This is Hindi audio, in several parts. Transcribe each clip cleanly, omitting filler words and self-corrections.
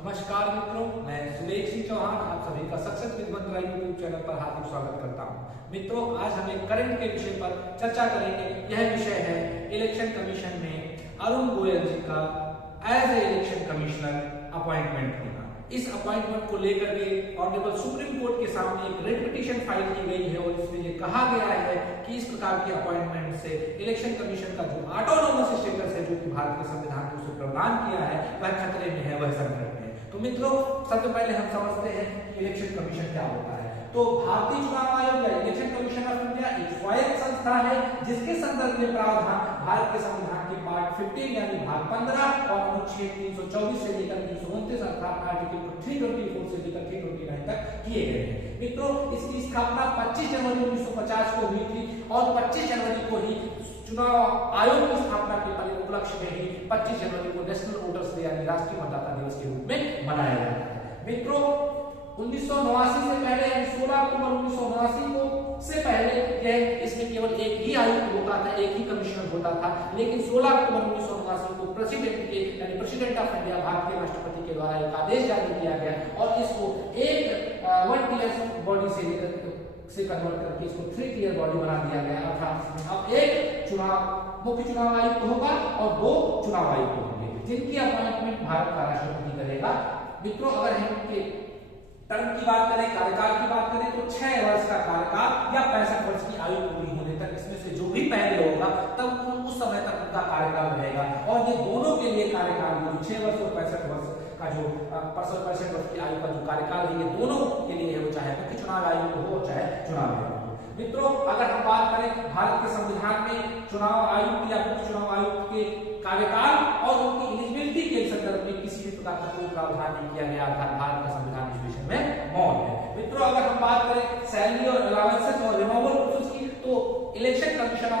नमस्कार मित्रों, मैं सुरेश सिंह चौहान आप सभी का success with Mantra YouTube channel पर हार्दिक स्वागत करता हूं। मित्रों, आज हम एक करंट के विषय पर चर्चा करेंगे। यह विषय है इलेक्शन कमीशन में अरुण गोयल जी का as a election commissioner appointment होना। इस अपॉइंटमेंट को लेकर के ऑनरेबल सुप्रीम कोर्ट के सामने एक रिट पिटीशन फाइल की गई है और इसमें यह कहा गया है कि इस प्रकार के अपॉइंटमेंट से इलेक्शन कमीशन का जो ऑटोनोमस स्टेटस है जो कि भारत के संविधान ने उसे प्रदान किया है वह खतरे में है, वह संकट में है। तो मित्रों, सबसे पहले हम समझते हैं कि इलेक्शन कमीशन क्या होता है। तो भारतीय चुनाव आयोग या इलेक्शन कमीशन ऑफ इंडिया एक स्वायत्त संस्था है जिसके संदर्भ में प्रावधान भारत के संविधान के पार्ट 15 यानी भाग 15 और अनुच्छेद 324 से लेकर 329 अर्थात आर्टिकल 324 से लेकर 329 तक किए गए हैं। मित्रों, इसकी स्थापना 25 जनवरी 1950 को हुई थी और 25 जनवरी को ही चुनाव आयोग की स्थापना के उपलक्ष्य में ही 25 जनवरी को नेशनल वोटर्स डे यानी राष्ट्रीय मतदाता दिवस के रूप में मनाया जाता है। मित्रों, 1989 से पहले यानी 16 अक्टूबर 1989 को से पहले यह इसमें केवल एक ही आयुक्त होता था, एक ही कमिश्नर होता था। लेकिन 16 अक्टूबर 1989 को प्रेसिडेंट ऑफ इंडिया भारत के राष्ट्रपति के द्वारा एक आदेश जारी किया गया और इसको एक 1 टियर बॉडी से कन्वर्ट करके इसको 3 टियर बॉडी बना दिया गया। अर्थात अब एक मुख्य चुनाव आयुक्त होगा और 2 चुनाव आयुक्त होंगे जिनकी अपॉइंटमेंट भारत का राष्ट्रपति करेगा। मित्रों, अगर हम इनके टर्म की बात करें, कार्यकाल की बात करें तो 6 वर्ष का कार्यकाल या 65 वर्ष की आयु पूरी होने तक इसमें से जो भी पहले होगा तब उस समय तक उनका कार्यकाल रहेगा। और ये दोनों के लिए कार्यकाल 6 वर्ष और 65 वर्ष का जो 65 वर्ष की आयु का जो कार्यकाल है ये दोनों के लिए है, वो चाहे मुख्य चुनाव आयुक्त हो चाहे चुनाव आयुक्त हो। मित्रों, अगर हम बात करें भारत के संविधान में चुनाव आयुक्त या मुख्य चुनाव आयुक्त के कार्यकाल और उनकी एलिजिबिलिटी के संदर्भ में किसी भी प्रकार का कोई प्रावधान नहीं किया गया। अर्थात भारत का संविधान इस विषय में मौन है। मित्रों, अगर हम बात करें सैलरी और अलाउंसेस और रिमूवल प्रोसेस की तो इलेक्शन कमीशन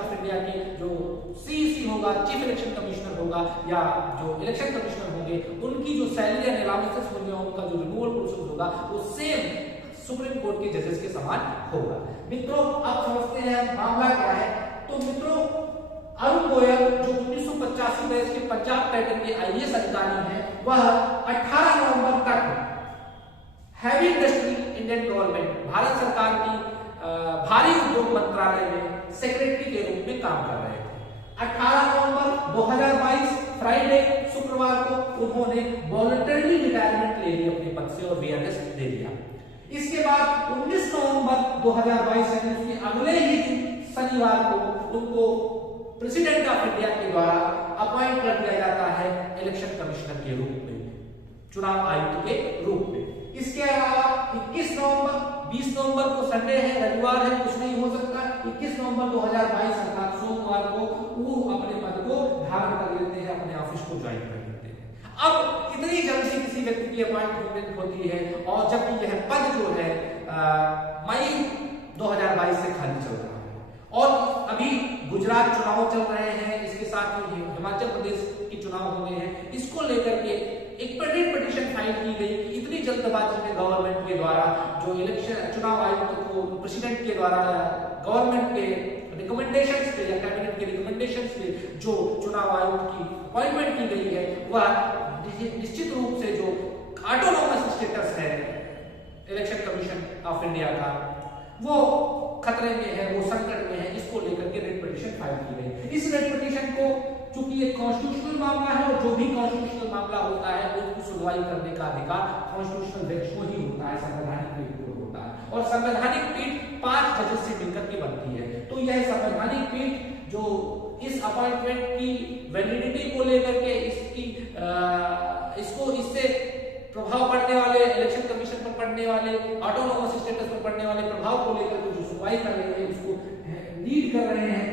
ऑफ इंडिया के जो सीईसी होगा, चीफ इलेक्शन कमिश्नर होगा या जो इलेक्शन कमिश्नर होंगे उनकी जो सैलरी एंड अलाउंसेस होंगे उनका जो रिमूवल प्रोसेस होगा वो सेम सुप्रीम कोर्ट के जजेस के समान होगा। मित्रों, अब समझते हैं मामला क्या है। तो मित्रों, अरुण गोयल जो 1985 बैच के पंजाब पैटर्न के आईएएस अधिकारी हैं, वह 18 नवंबर तक heavy industry Indian government Bharat सरकार की भारी उद्योग मंत्रालय में सेक्रेटरी के रूप में काम कर रहे थे। 18 नवंबर 2022 फ्राइडे शुक्रवार को उन्होंने वॉलंटरी रिटायरमेंट ले ली अपने पद से और वीआरएस दे दिया। इसके बाद 19 नवंबर 2022 यानी उसके अगले ही दिन शनिवार को उनको प्रेसिडेंट ऑफ इंडिया के द्वारा अपॉइंट कर दिया जाता है इलेक्शन कमिश्नर के रूप में, चुनाव आयुक्त के रूप में। इसके अलावा 21 नवंबर 20 नवंबर को संडे है, रविवार है, कुछ नहीं हो सकता। 21 नवंबर 2022 अर्थात सोमवार को वो अपने पद को धारण कर लेते हैं, अपने ऑफिस को ज्वाइन कर लेते हैं। अब इतनी जल्दी से किसी व्यक्ति की अपॉइंटमेंट होती है और जबकि यह पद जो है मई 2022 से खाली चल रहा है और अभी गुजरात चुनाव चल रहे हैं, इसके साथ ही हिमाचल प्रदेश के चुनाव होने हैं। इसको लेकर के एक पिटीशन फाइल की गई कि इतनी जल्दबाजी में गवर्नमेंट के द्वारा जो इलेक्शन चुनाव आयुक्त को प्रेसिडेंट के द्वारा गवर्नमेंट के रिकमेंडेशंस पे या कैबिनेट के रिकमेंडेशंस पे जो चुनाव आयुक्त की अपॉइंटमेंट की गई है वह निश्चित रूप से जो ऑटोनोमस स्टेटस है इलेक्शन कमीशन ऑफ इंडिया का वो खतरे में है, वो संकट में है। इसको लेकर के रिट पिटीशन फाइल की गई। इस रिट पिटीशन को चूंकि एक कॉन्स्टिट्यूशनल मामला है और जो भी कॉन्स्टिट्यूशनल मामला होता है उसकी सुनवाई करने का अधिकार कॉन्स्टिट्यूशनल बेंच को ही होता है, संवैधानिक पीठ को होता है और संवैधानिक पीठ 5 जजेस से मिलकर के बनती है। तो यह संवैधानिक पीठ जो इस अपॉइंटमेंट की वैलिडिटी को लेकर के इससे प्रभाव पड़ने वाले इलेक्शन कमीशन पर पड़ने वाले ऑटोनोमस स्टेटस पर पड़ने वाले प्रभाव को लेकर जो सुनवाई कर रहे हैं उसको लीड कर रहे हैं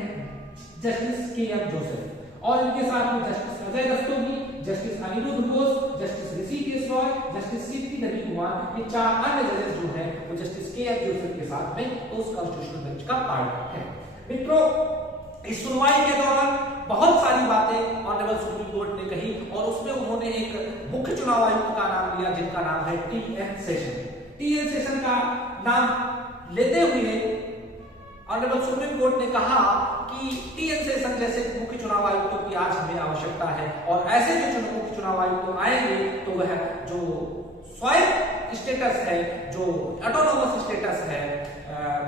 जस्टिस के.एम. जोसेफ और इनके साथ में justice Ajay Rastogi, justice Aniruddha Ghosh, justice Hrishikesh Roy, justice C P Ravikumar, ये 4 अन्य जजेस जो हैं वो जस्टिस के.एम. जोसेफ के साथ में उस कॉन्स्टिट्यूशनल बेंच का पार्ट है। मित्रों, इस सुनवाई के दौरान बहुत सारी बातें ऑनरेबल सुप्रीम कोर्ट ने कही और उसमें उन्होंने एक मुख्य चुनाव आयुक्त का नाम लिया जिनका नाम है टी.एन. सेशन। टी.एन. सेशन का नाम लेते हुए ऑनरेबल सुप्रीम कोर्ट ने कहा कि टी.एन. सेशन जैसे मुख्य चुनाव आयुक्तों की आज हमें आवश्यकता है और ऐसे जो मुख्य चुनाव आयुक्त आएंगे तो वह जो स्वायत्त स्टेटस है, जो ऑटोनोमस स्टेटस है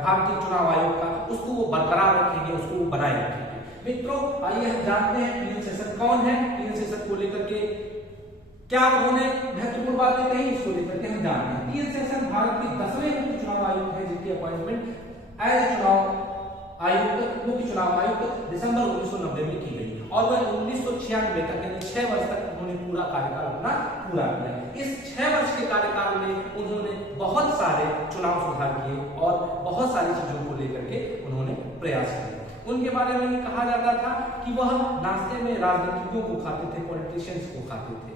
भारतीय चुनाव आयोग का, उसको वो बरकरार रखेंगे, उसको वो बनाए रखेंगे। मित्रों आइए हम जानते हैं पीएन सेशन कौन है, पीएन सेशन को लेकर के क्या उन्होंने महत्वपूर्ण बातें कही, इसको लेकर के हम जानते हैं। पीएन सेशन भारत के 10वें मुख्य चुनाव आयुक्त है, जिनकी अपॉइंटमेंट एज चुनाव आयुक्त, मुख्य चुनाव आयुक्त दिसंबर 1990 में की गई और वह 1996 तक यानी 6 वर्ष तक उन्होंने पूरा कार्यकाल अपना पूरा किया। इस 6 वर्ष के कार्यकाल में उन्होंने बहुत सारे चुनाव सुधार किए और बहुत सारी चीजों को लेकर के उन्होंने प्रयास किए। उनके बारे में कहा जाता था कि वह नाश्ते में राजनीतिज्ञों को खाते थे, पॉलिटिशियंस को खाते थे।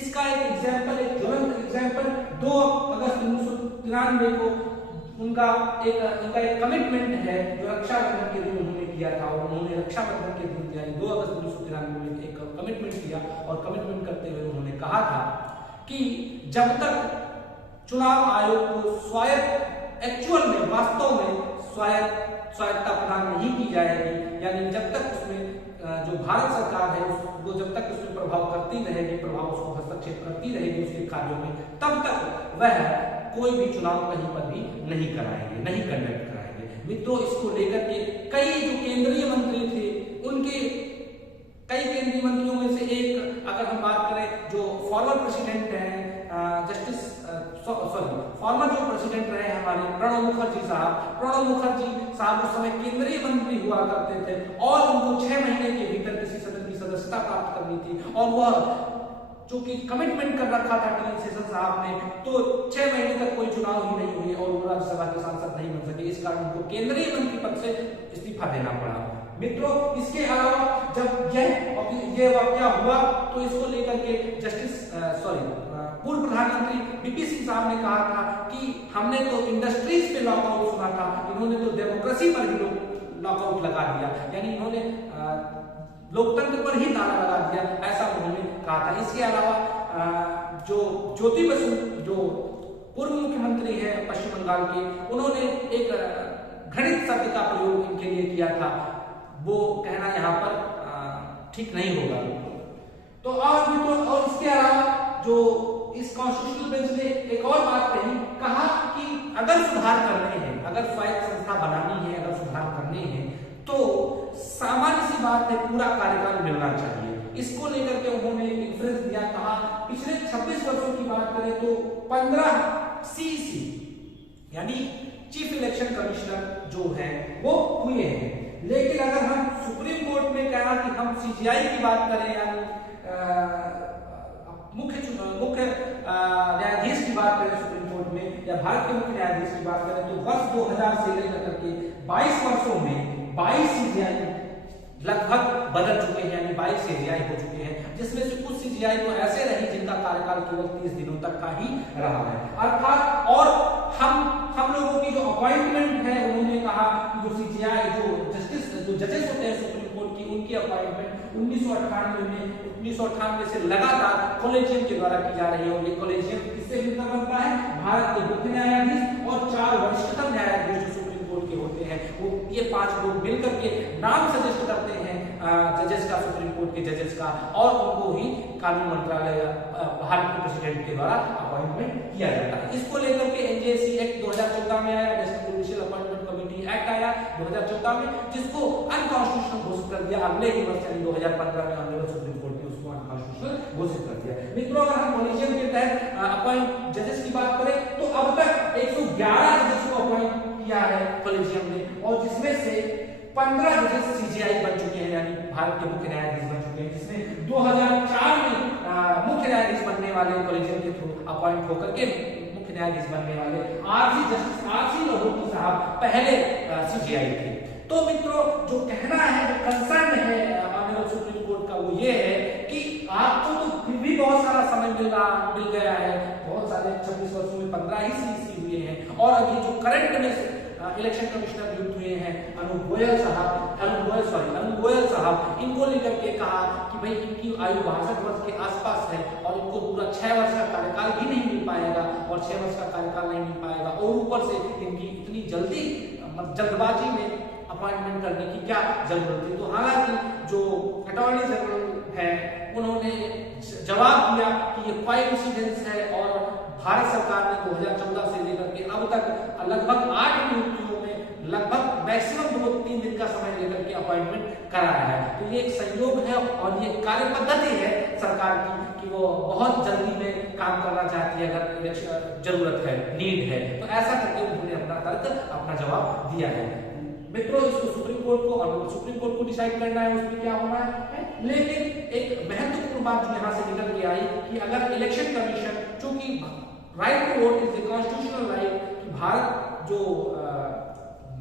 इसका एक एग्जाम्पल, एक ज्वलंत एग्जाम्पल 2 अगस्त 1993 को उनका एक कमिटमेंट है जो रक्षाबंधन के दिन उन्होंने किया था और उन्होंने रक्षाबंधन के दिन यानी 2 अगस्त 1993 में एक कमिटमेंट किया और कमिटमेंट करते हुए उन्होंने कहा था कि जब तक चुनाव आयोग को स्वायत्त एक्चुअल में वास्तव में स्वायत्तता प्रदान नहीं की जाएगी, यानी जब तक उसमें जो भारत सरकार है वो जब तक उसमें प्रभाव करती रहेगी, प्रभाव उसको हस्तक्षेप करती रहेगी उसके कार्यों में, तब तक वह कोई भी चुनाव कहीं पर भी नहीं कराएंगे, नहीं कंडक्ट कराएंगे। मित्रों इसको लेकर के कई जो केंद्रीय मंत्री थे, उनके कई केंद्रीय मंत्रियों में से एक अगर हम बात करें जो फॉर्मर प्रेसिडेंट हैं फॉर्मर जो प्रेसिडेंट रहे हमारे प्रणब मुखर्जी साहब उस समय केंद्रीय मंत्री हुआ करते थे और उनको 6 महीने के भीतर किसी सदन की सदस्यता प्राप्त करनी थी और वह जो कि कमिटमेंट कर रखा था टीएन सेशन साहब ने, तो 6 महीने तक कोई चुनाव ही नहीं हुए और वो राज्यसभा के सांसद नहीं बन सके। इस कारण उनको केंद्रीय मंत्री पद से इस्तीफा देना पड़ा। मित्रों इसके अलावा जब ये वाकया हुआ तो इसको लेकर के पूर्व प्रधानमंत्री बीपी सिंह साहब ने कहा था कि हमने तो इंडस्ट्रीज पे लॉकआउट सुना था, इन्होंने तो डेमोक्रेसी पर ही लॉकआउट लगा दिया, यानी इन्होंने लोकतंत्र पर ही ताला लगा दिया, ऐसा उन्होंने कहा था। इसके अलावा जो ज्योति बसु जो पूर्व मुख्यमंत्री है पश्चिम बंगाल के, उन्होंने एक घृणित शब्द का प्रयोग इनके लिए किया था, वो कहना यहाँ पर ठीक नहीं होगा। तो और इसके अलावा जो इस कॉन्स्टिट्यूशनल बेंच ने एक और बात कही, कहा कि अगर सुधार करने हैं, अगर स्वायत्त संस्था बनानी है, अगर सुधार करने हैं तो सामान्य सी बात है पूरा कार्यकाल मिलना चाहिए। इसको लेकर के उन्होंने रेफरेंस दिया, कहा पिछले 26 वर्षों की बात करें तो 15 सीसी यानी चीफ इलेक्शन कमिश्नर जो है वो हुए हैं, लेकिन अगर हम सुप्रीम कोर्ट में कहा कि हम सीजीआई की बात करें यानी मुख्य न्यायाधीश की बात करें सुप्रीम कोर्ट में या भारत के मुख्य न्यायाधीश की बात करें तो वर्ष 2000 से लेकर के 22 वर्षों में 22 सीजीआई लगभग बदल चुके हैं, यानी 22 सीजीआई हो चुके हैं, जिसमें से कुछ सीजीआई तो ऐसे रही जिनका कार्यकाल केवल 30 दिनों तक का ही रहा है। अर्थात और हम लोगों की जो अपॉइंटमेंट है, उन्होंने कहा कि जो सीजीआई जो जजेस होते हैं सुप्रीम कोर्ट की, उनकी अपॉइंटमेंट 1998 से लगातार कॉलेजियम के द्वारा की जा रही है और ये कॉलेजियम किससे मिलकर बनता है? भारत के मुख्य न्यायाधीश और 4 वरिष्ठतम न्यायाधीश जो सुप्रीम कोर्ट के होते हैं, वो ये 5 लोग मिलकर के नाम सजेस्ट करते हैं जजेस का, सुप्रीम कोर्ट के जजेस का, और उनको ही कानून मंत्रालय भारत के प्रेसिडेंट के द्वारा अपॉइंटमेंट किया जाता है। इसको लेकर के एनजेसी एक्ट 2014 में आया, national judicial appointment committee act आया 2014 में, जिसको अनकॉन्स्टिट्यूशनल घोषित कर दिया अगले ही वर्ष यानी 2015 में ऑनरेबल सुप्रीम कोर्ट ने उसको अनकॉन्स्टिट्यूशनल घोषित कर दिया। मित्रों अगर हम कॉलेजियम के तहत अपॉइंट जजेस की बात करें तो अब तक 111 जजेस को अपॉइंट किया है कॉलेजियम ने, और जिसमें से 15 जजेस सीजीआई बन चुके हैं यानी भारत के मुख्य न्यायाधीश बन चुके हैं, जिसमें 2004 में मुख्य न्यायाधीश बनने वाले कॉलेजियम के थ्रू अपॉइंट होकर के मुख्य न्यायाधीश बनने वाले जस्टिस आरसी लहोटी साहब पहले सीजीआई थे। तो मित्रों जो कहना है, जो कंसर्न है ऑनरेबल सुप्रीम कोर्ट का, वो ये है कि आपको तो फिर भी बहुत सारा समय मिल गया है, बहुत सारे 26 वर्षों में 15 ही सीसी हुए हैं, और अभी जो करंट में इलेक्शन कमिश्नर नियुक्त हुए हैं अनूप गोयल साहब, इनको लेकर के कहा कि भाई इनकी आयु 62 वर्ष के आसपास है और इनको पूरा 6 वर्ष का कार्यकाल भी नहीं मिल पाएगा, और 6 वर्ष का कार्यकाल नहीं मिल पाएगा और ऊपर से इनकी इतनी जल्दबाजी में अपॉइंटमेंट करने की क्या जरूरत थी। तो हालांकि जो अटॉर्नी जनरल है उन्होंने जवाब तक लगभग 8 नियुक्तियों में लगभग मैक्सिमम 2-3 दिन का समय लेकर के अपॉइंटमेंट कराया है। तो ये एक संयोग है और ये कार्य पद्धति है सरकार की कि वो बहुत जल्दी में काम करना चाहती है अगर इलेक्शन जरूरत है, नीड है, तो ऐसा करके उन्होंने अपना तर्क, अपना जवाब दिया है। मित्रों, इसको सुप्रीम कोर्ट को डिसाइड करना है उसमें क्या होना है। लेकिन एक महत्वपूर्ण बात जो यहाँ से निकल के आई कि अगर इलेक्शन कमीशन, चूंकि right to vote is the constitutional right, कि भारत जो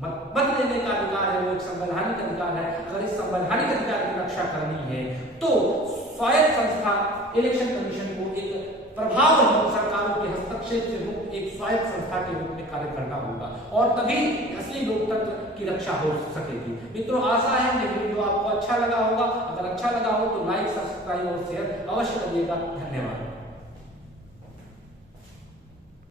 मत देने का अधिकार है वो एक संवैधानिक अधिकार है, अगर इस संवैधानिक अधिकार की रक्षा करनी है तो स्वायत्त संस्था इलेक्शन कमीशन को एक प्रभावहीन, सरकारों के हस्तक्षेप से मुक्त एक स्वायत्त संस्था के रूप में कार्य करना होगा और तभी असली लोकतंत्र की रक्षा हो सकेगी। मित्रों, आशा है ये वीडियो आपको अच्छा लगा होगा। अगर अच्छा लगा हो तो लाइक, सब्सक्राइब और शेयर अवश्य करिएगा। धन्यवाद।